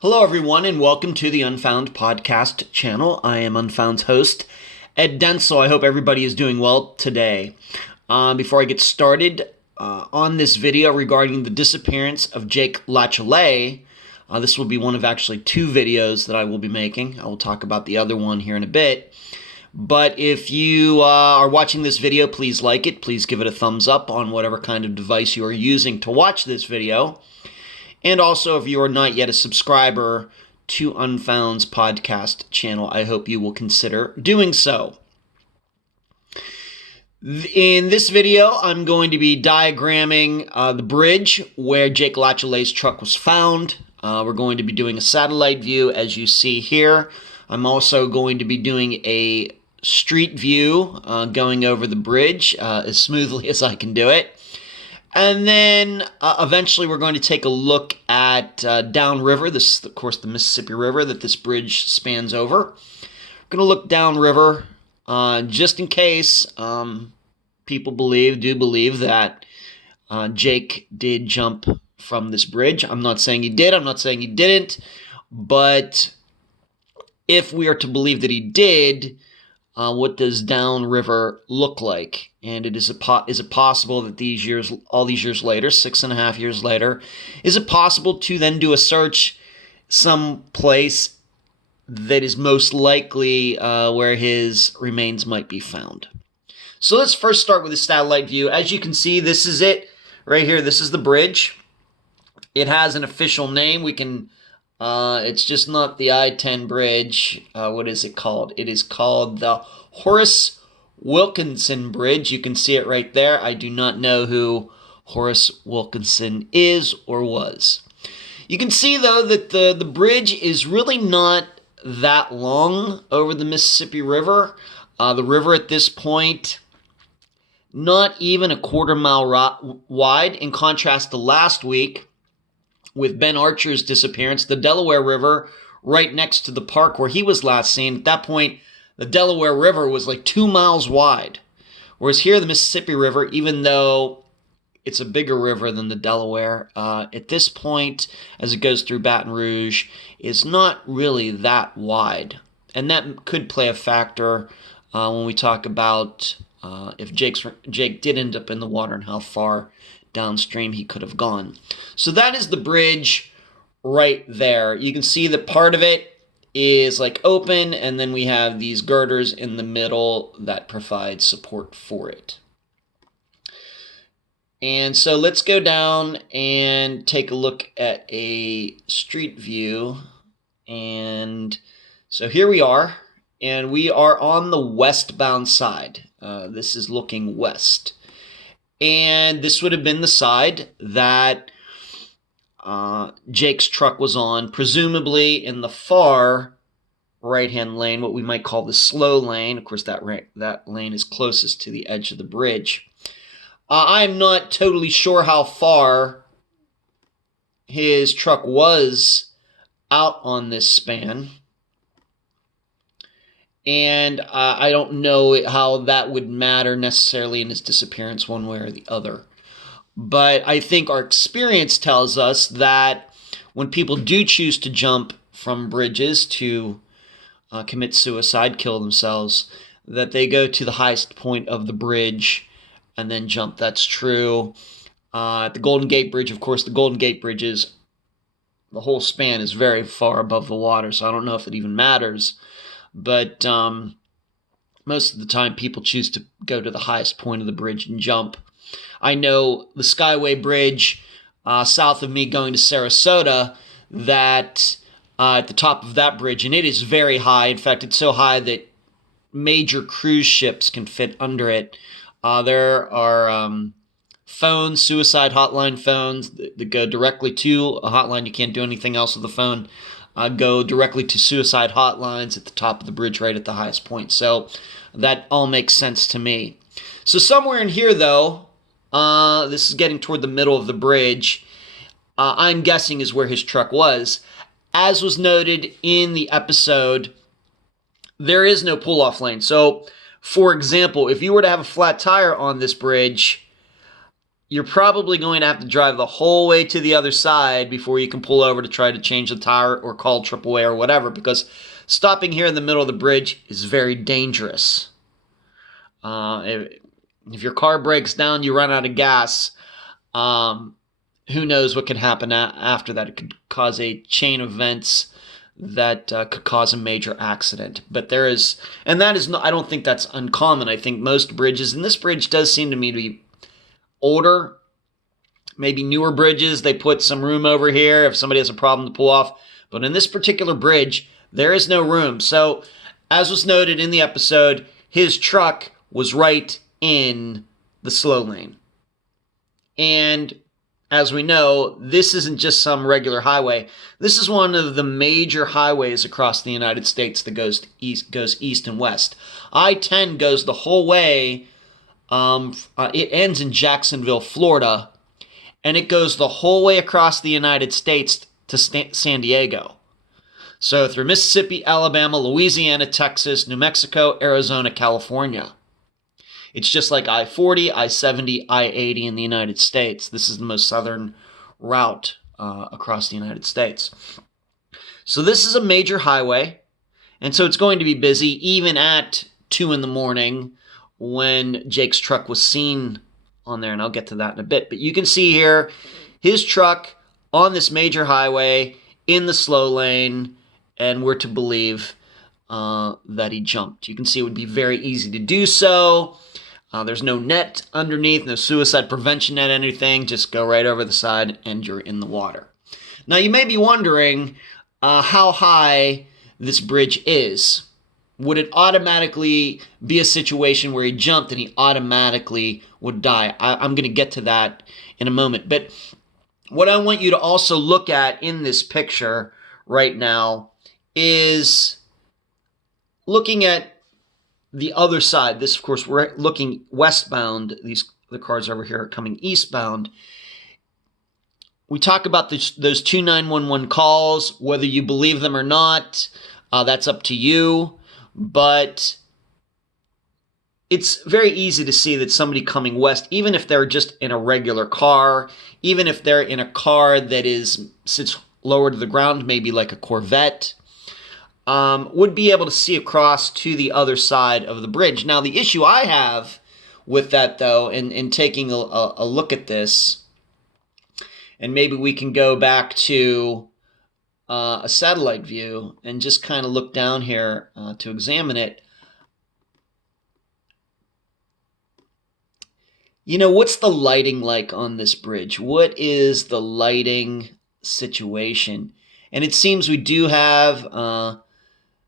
Hello, everyone, and welcome to the Unfound podcast channel. I am Unfound's host, Ed Densel. I hope everybody is doing well today. Before I get started on this video regarding the disappearance of Jake Latiolais, this will be one of actually two videos that I will be making. I will talk about the other one here in a bit. But if you are watching this video, please like it. Please give it a thumbs up on whatever kind of device you are using to watch this video. And also, if you are not yet a subscriber to Unfound's podcast channel, I hope you will consider doing so. In this video, I'm going to be diagramming the bridge where Jake Latiolais' truck was found. We're going to be doing a satellite view, as you see here. I'm also going to be doing a street view going over the bridge as smoothly as I can do it. And then eventually we're going to take a look at downriver. This is, of course, the Mississippi River that this bridge spans over. We're going to look downriver just in case people do believe that Jake did jump from this bridge. I'm not saying he did. I'm not saying he didn't. But if we are to believe that he did, what does downriver look like? And is it possible that all these years later, 6.5 years later, is it possible to then do a search some place that is most likely where his remains might be found? So let's first start with the satellite view. As you can see, this is it right here. This is the bridge. It has an official name. It's just not the I-10 bridge. What is it called? It is called the Horace Wilkinson Bridge. You can see it right there. I do not know who Horace Wilkinson is or was. You can see, though, that the bridge is really not that long over the Mississippi River. The river at this point, not even a quarter-mile wide. In contrast to last week, with Ben Archer's disappearance, the Delaware River right next to the park where he was last seen. At that point, the Delaware River was like 2 miles wide. Whereas here, the Mississippi River, even though it's a bigger river than the Delaware, at this point, as it goes through Baton Rouge, is not really that wide. And that could play a factor when we talk about if Jake did end up in the water and how far downstream he could have gone. So that is the bridge right there. You can see that part of it is like open, and then we have these girders in the middle that provide support for it. And so let's go down and take a look at a street view. And so here we are, and we are on the westbound side. This is looking west. And this would have been the side that Jake's truck was on, presumably in the far right-hand lane, what we might call the slow lane. Of course, that lane is closest to the edge of the bridge. I'm not totally sure how far his truck was out on this span. And I don't know how that would matter necessarily in his disappearance one way or the other. But I think our experience tells us that when people do choose to jump from bridges to commit suicide, kill themselves, that they go to the highest point of the bridge and then jump. That's true. At the Golden Gate Bridge, of course, the Golden Gate Bridge the whole span is very far above the water, so I don't know if it even matters. But most of the time, people choose to go to the highest point of the bridge and jump. I know the Skyway Bridge south of me going to Sarasota, that at the top of that bridge, and it is very high. In fact, it's so high that major cruise ships can fit under it. There are phones, suicide hotline phones that go directly to a hotline. You can't do anything else with the phone. Go directly to suicide hotlines at the top of the bridge, right at the highest point. So that all makes sense to me. So somewhere in here, though, this is getting toward the middle of the bridge, I'm guessing is where his truck was. As was noted in the episode, there is no pull-off lane. So, for example, if you were to have a flat tire on this bridge, you're probably going to have to drive the whole way to the other side before you can pull over to try to change the tire or call AAA or whatever, because stopping here in the middle of the bridge is very dangerous. If your car breaks down, you run out of gas, who knows what could happen after that. It could cause a chain of events that could cause a major accident. But there is, and that is, I don't think that's uncommon. I think most bridges, and this bridge does seem to me to be older, maybe newer bridges, they put some room over here if somebody has a problem to pull off. But in this particular bridge, there is no room. So, as was noted in the episode, his truck was right in the slow lane. And as we know, this isn't just some regular highway. This is one of the major highways across the United States that goes east and west. I-10 goes the whole way. It ends in Jacksonville, Florida, and it goes the whole way across the United States to San Diego. So through Mississippi, Alabama, Louisiana, Texas, New Mexico, Arizona, California. It's just like I-40, I-70, I-80 in the United States. This is the most southern route across the United States. So this is a major highway, and so it's going to be busy even at 2 in the morning when Jake's truck was seen on there, and I'll get to that in a bit. But you can see here his truck on this major highway in the slow lane, and we're to believe that he jumped. You can see it would be very easy to do so. There's no net underneath, no suicide prevention net, anything. Just go right over the side and you're in the water. Now you may be wondering how high this bridge is. Would it automatically be a situation where he jumped and he automatically would die? I'm going to get to that in a moment. But what I want you to also look at in this picture right now is looking at the other side. This, of course, we're looking westbound. The cars over here are coming eastbound. We talk about those 2 911 calls, whether you believe them or not. That's up to you. But it's very easy to see that somebody coming west, even if they're just in a regular car, even if they're in a car that sits lower to the ground, maybe like a Corvette, would be able to see across to the other side of the bridge. Now, the issue I have with that, though, in taking a look at this, and maybe we can go back to a satellite view and just kind of look down here to examine it. You know, what's the lighting like on this bridge? What is the lighting situation? And it seems we do have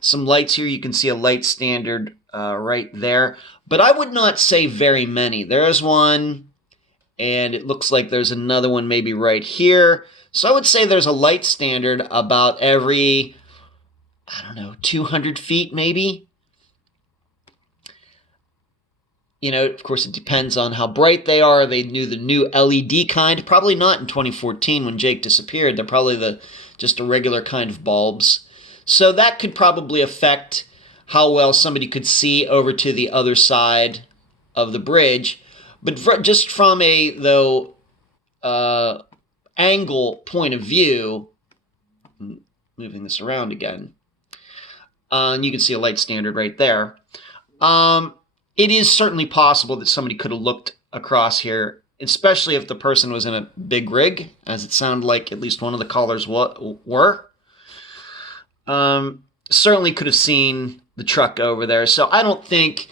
some lights here. You can see a light standard right there. But I would not say very many. There's one, and it looks like there's another one maybe right here. So I would say there's a light standard about every, 200 feet maybe. You know, of course, it depends on how bright they are. They knew the new LED kind. Probably not in 2014 when Jake disappeared. They're probably just a regular kind of bulbs. So that could probably affect how well somebody could see over to the other side of the bridge. But just from a, angle point of view, moving this around again, and you can see a light standard right there. It is certainly possible that somebody could have looked across here, especially if the person was in a big rig, as it sounded like at least one of the callers were. Certainly could have seen the truck over there. So I don't think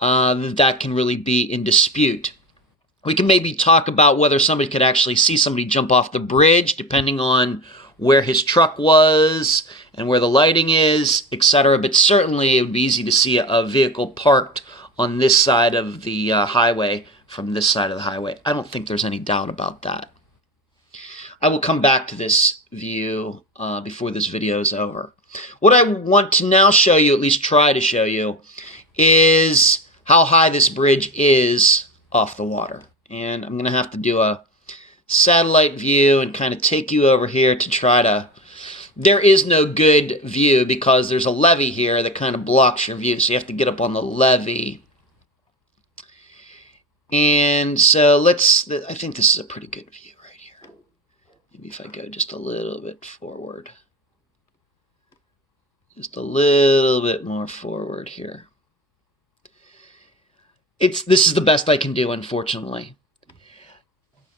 that can really be in dispute. We can maybe talk about whether somebody could actually see somebody jump off the bridge, depending on where his truck was and where the lighting is, etc. But certainly it would be easy to see a vehicle parked on this side of the highway from this side of the highway. I don't think there's any doubt about that. I will come back to this view before this video is over. What I want to now show you, at least try to show you, is how high this bridge is off the water. And I'm going to have to do a satellite view and kind of take you over here to try to... There is no good view because there's a levee here that kind of blocks your view. So you have to get up on the levee. And so I think this is a pretty good view right here. Maybe if I go just a little bit forward. Just a little bit more forward here. This is the best I can do, unfortunately.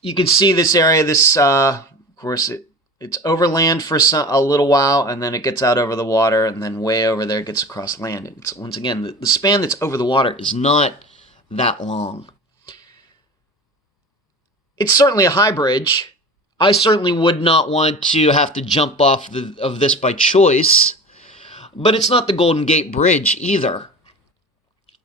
You can see this area. Of course, it's over land for a little while, and then it gets out over the water, and then way over there it gets across land. And it's, once again, the span that's over the water is not that long. It's certainly a high bridge. I certainly would not want to have to jump off of this by choice, but it's not the Golden Gate Bridge either.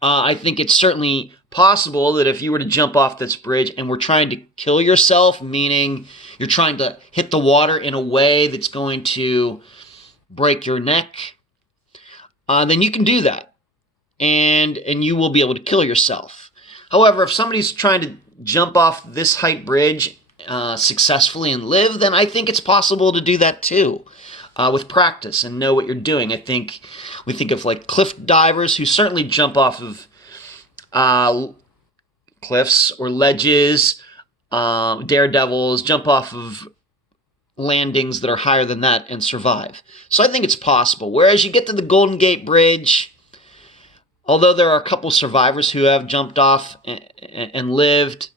I think it's certainly possible that if you were to jump off this bridge and were trying to kill yourself, meaning you're trying to hit the water in a way that's going to break your neck, then you can do that, and you will be able to kill yourself. However, if somebody's trying to jump off this height bridge successfully and live, then I think it's possible to do that too. With practice and know what you're doing. I think we think of like cliff divers who certainly jump off of cliffs or ledges, daredevils, jump off of landings that are higher than that and survive. So I think it's possible. Whereas you get to the Golden Gate Bridge, although there are a couple survivors who have jumped off and lived,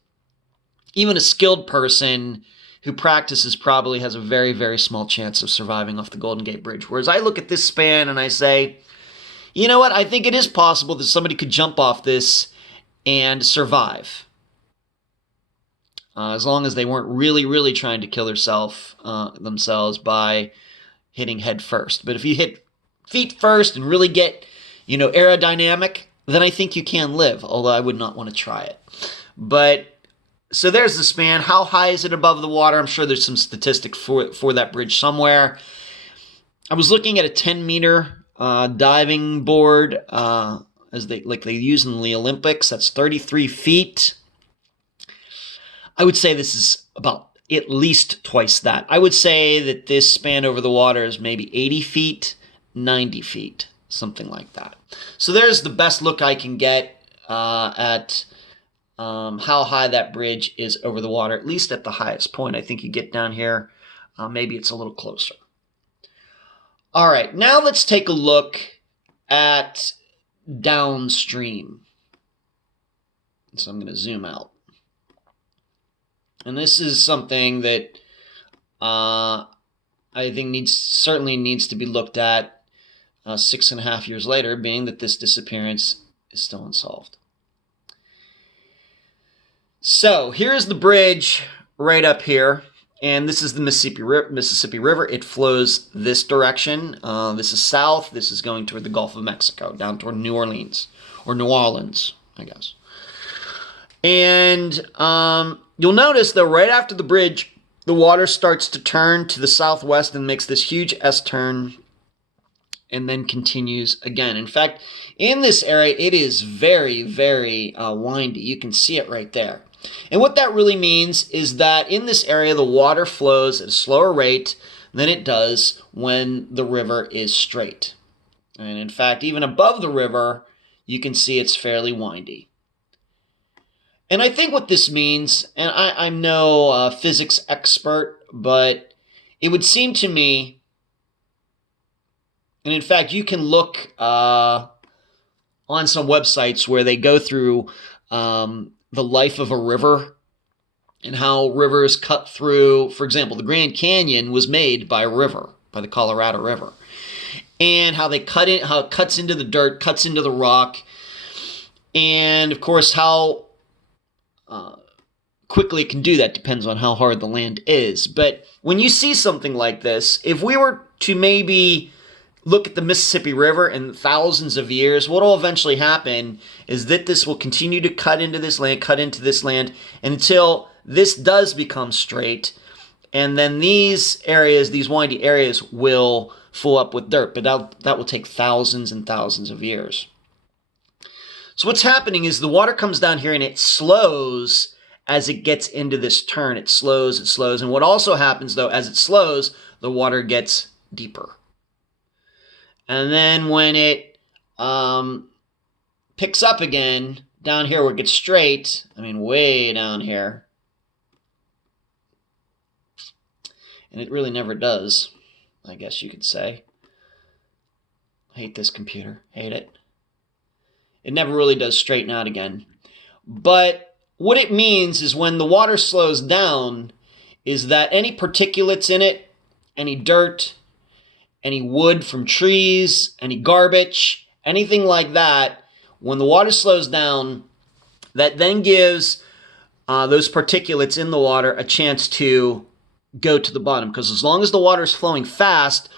even a skilled person who practices probably has a very, very small chance of surviving off the Golden Gate Bridge. Whereas I look at this span and I say, you know what, I think it is possible that somebody could jump off this and survive. As long as they weren't really, really trying to kill themselves by hitting head first. But if you hit feet first and really get, aerodynamic, then I think you can live, although I would not want to try it. But so there's the span. How high is it above the water? I'm sure there's some statistic for that bridge somewhere. I was looking at a 10-meter diving board as they use in the Olympics. That's 33 feet. I would say this is about at least twice that. I would say that this span over the water is maybe 80 feet, 90 feet, something like that. So there's the best look I can get at how high that bridge is over the water, at least at the highest point. I think you get down here, maybe it's a little closer. All right, now let's take a look at downstream. So I'm going to zoom out. And this is something that I think certainly needs to be looked at 6.5 years later, being that this disappearance is still unsolved. So here's the bridge right up here, and this is the Mississippi River. It flows this direction. This is south. This is going toward the Gulf of Mexico, down toward New Orleans, I guess. And you'll notice, though, right after the bridge, the water starts to turn to the southwest and makes this huge S-turn and then continues again. In fact, in this area, it is very, very windy. You can see it right there. And what that really means is that in this area, the water flows at a slower rate than it does when the river is straight. And in fact, even above the river, you can see it's fairly windy. And I think what this means, and I'm no physics expert, but it would seem to me, and in fact, you can look on some websites where they go through the life of a river and how rivers cut through. For example, the Grand Canyon was made by a river, by the Colorado River, and how it cuts into the dirt, cuts into the rock, and of course how quickly it can do that depends on how hard the land is. But when you see something like this, if we were to maybe look at the Mississippi River in thousands of years, what will eventually happen is that this will continue to cut into this land, until this does become straight. And then these areas, these windy areas, will fill up with dirt. But that will take thousands and thousands of years. So what's happening is the water comes down here and it slows as it gets into this turn. It slows. And what also happens, though, as it slows, the water gets deeper. And then when it picks up again down here where it gets straight, I mean way down here, and it really never does, I guess you could say. I hate this computer. Hate it. It never really does straighten out again. But what it means is when the water slows down is that any particulates in it, any dirt, any wood from trees, any garbage, anything like that, when the water slows down, that then gives those particulates in the water a chance to go to the bottom. Because as long as the water is flowing fast,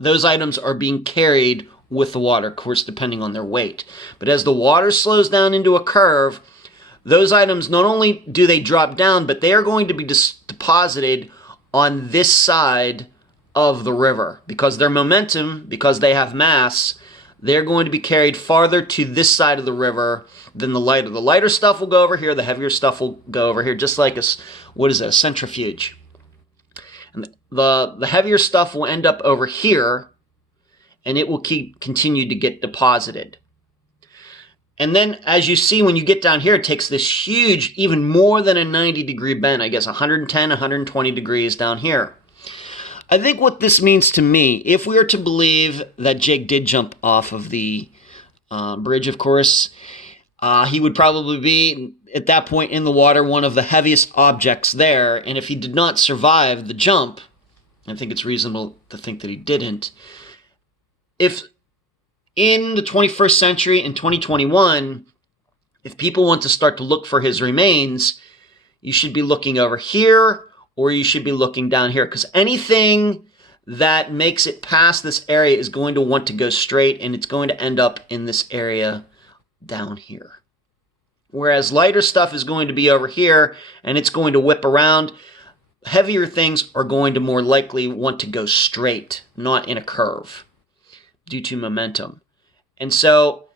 those items are being carried with the water, of course, depending on their weight. But as the water slows down into a curve, those items, not only do they drop down, but they are going to be deposited on this side of the river. Because their momentum, because they have mass, they're going to be carried farther to this side of the river than the lighter. The lighter stuff will go over here, the heavier stuff will go over here, just like a centrifuge. And the heavier stuff will end up over here, and it will continue to get deposited. And then, as you see, when you get down here, it takes this huge, even more than a 90-degree bend, I guess 110, 120 degrees down here. I think what this means to me, if we are to believe that Jake did jump off of the bridge, of course, he would probably be, at that point in the water, one of the heaviest objects there. And if he did not survive the jump, I think it's reasonable to think that he didn't. If in the 21st century, in 2021, if people want to start to look for his remains, you should be looking over here, or you should be looking down here, because anything that makes it past this area is going to want to go straight, and it's going to end up in this area down here. Whereas lighter stuff is going to be over here, and it's going to whip around. Heavier things are going to more likely want to go straight, not in a curve, due to momentum. And so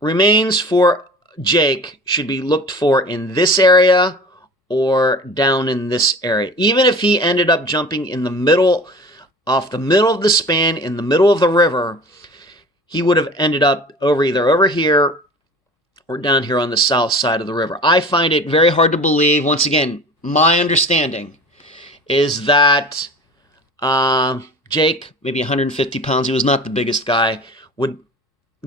remains for Jake should be looked for in this area or down in this area. Even if he ended up jumping in the middle, off the middle of the span, in the middle of the river, he would have ended up either over here or down here on the south side of the river. I find it very hard to believe. Once again, my understanding is that Jake, maybe 150 pounds, he was not the biggest guy, would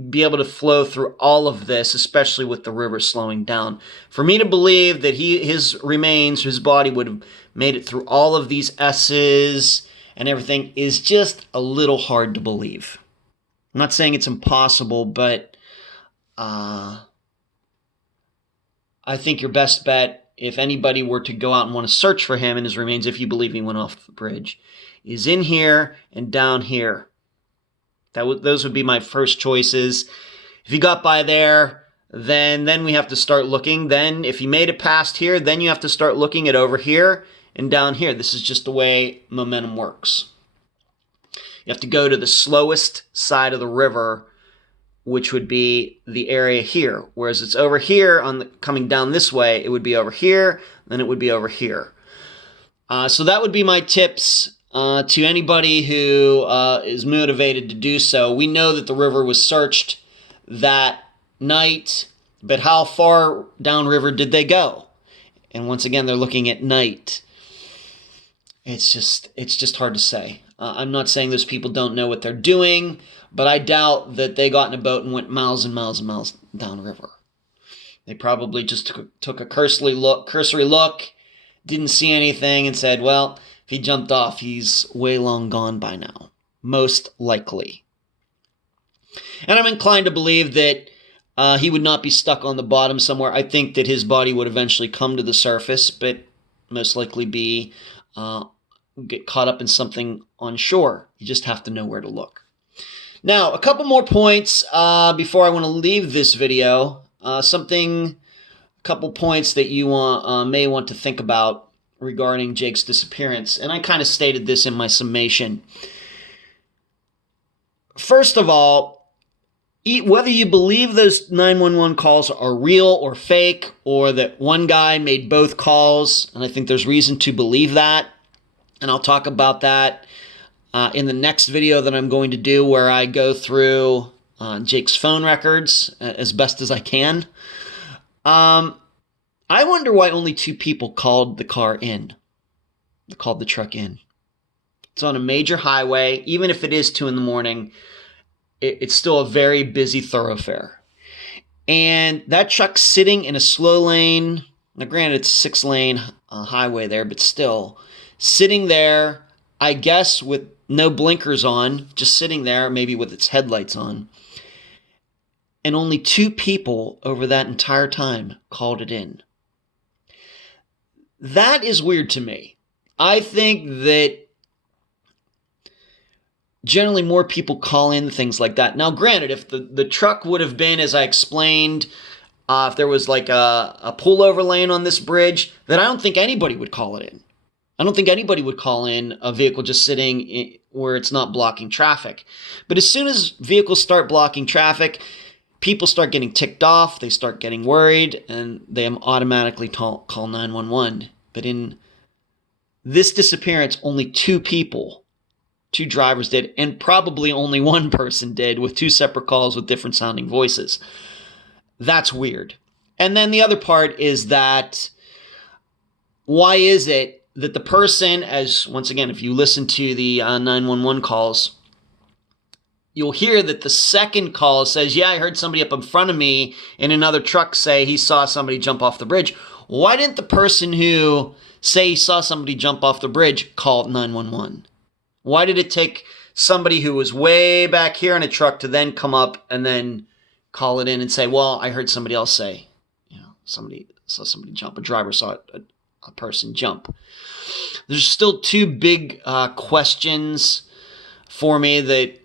be able to flow through all of this, especially with the river slowing down. For me to believe that his remains, his body would have made it through all of these S's and everything is just a little hard to believe. I'm not saying it's impossible, but I think your best bet, if anybody were to go out and want to search for him and his remains, if you believe he went off the bridge, is in here and down here. Those would be my first choices. If he got by there, then we have to start looking. Then if he made it past here, then you have to start looking at over here and down here. This is just the way momentum works. You have to go to the slowest side of the river, which would be the area here. Whereas it's over here, coming down this way, it would be over here, then it would be over here. So that would be my tips to anybody who is motivated to do so. We know that the river was searched that night, but how far downriver did they go? And once again, they're looking at night. It's just hard to say. I'm not saying those people don't know what they're doing, but I doubt that they got in a boat and went miles and miles and miles downriver. They probably just took a cursory look, didn't see anything, and said, well, if he jumped off, he's way long gone by now. Most likely. And I'm inclined to believe that he would not be stuck on the bottom somewhere. I think that his body would eventually come to the surface, but most likely get caught up in something on shore. You just have to know where to look. Now, a couple more points before I want to leave this video. A couple points that you may want to think about regarding Jake's disappearance. And I kind of stated this in my summation. First of all, whether you believe those 911 calls are real or fake, or that one guy made both calls, and I think there's reason to believe that, and I'll talk about that in the next video that I'm going to do, where I go through Jake's phone records as best as I can. I wonder why only 2 people called the car in. Called the truck in. It's on a major highway. Even if it is 2 in the morning, it's still a very busy thoroughfare. And that truck's sitting in a slow lane. Now, granted, it's a 6-lane highway there, but still sitting there, I guess, with no blinkers on, just sitting there, maybe with its headlights on. And only 2 people over that entire time called it in. That is weird to me. I think that generally more people call in things like that. Now, granted, if the truck would have been, as I explained, if there was like a pullover lane on this bridge, then I don't think anybody would call it in. I don't think anybody would call in a vehicle just sitting where it's not blocking traffic. But as soon as vehicles start blocking traffic, people start getting ticked off, they start getting worried, and they automatically call 911. But in this disappearance, only 2 people, 2 drivers did, and probably only 1 person did, with 2 separate calls with different sounding voices. That's weird. And then the other part is that, why is it that the person, as once again, if you listen to the 911 calls, you'll hear that the second call says, yeah, I heard somebody up in front of me in another truck say he saw somebody jump off the bridge. Why didn't the person who say he saw somebody jump off the bridge call 911? Why did it take somebody who was way back here in a truck to then come up and then call it in and say, well, I heard somebody else say, somebody saw somebody jump. A driver saw a person jump. There's still 2 big questions for me that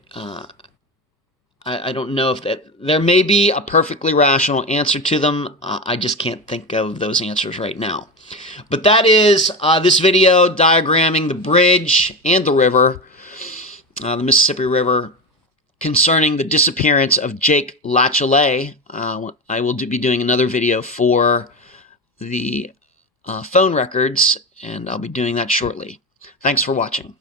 I don't know if that there may be a perfectly rational answer to them. I just can't think of those answers right now. But that is this video diagramming the bridge and the river, the Mississippi River, concerning the disappearance of Jake Latiolais. I will be doing another video for the phone records, and I'll be doing that shortly. Thanks for watching.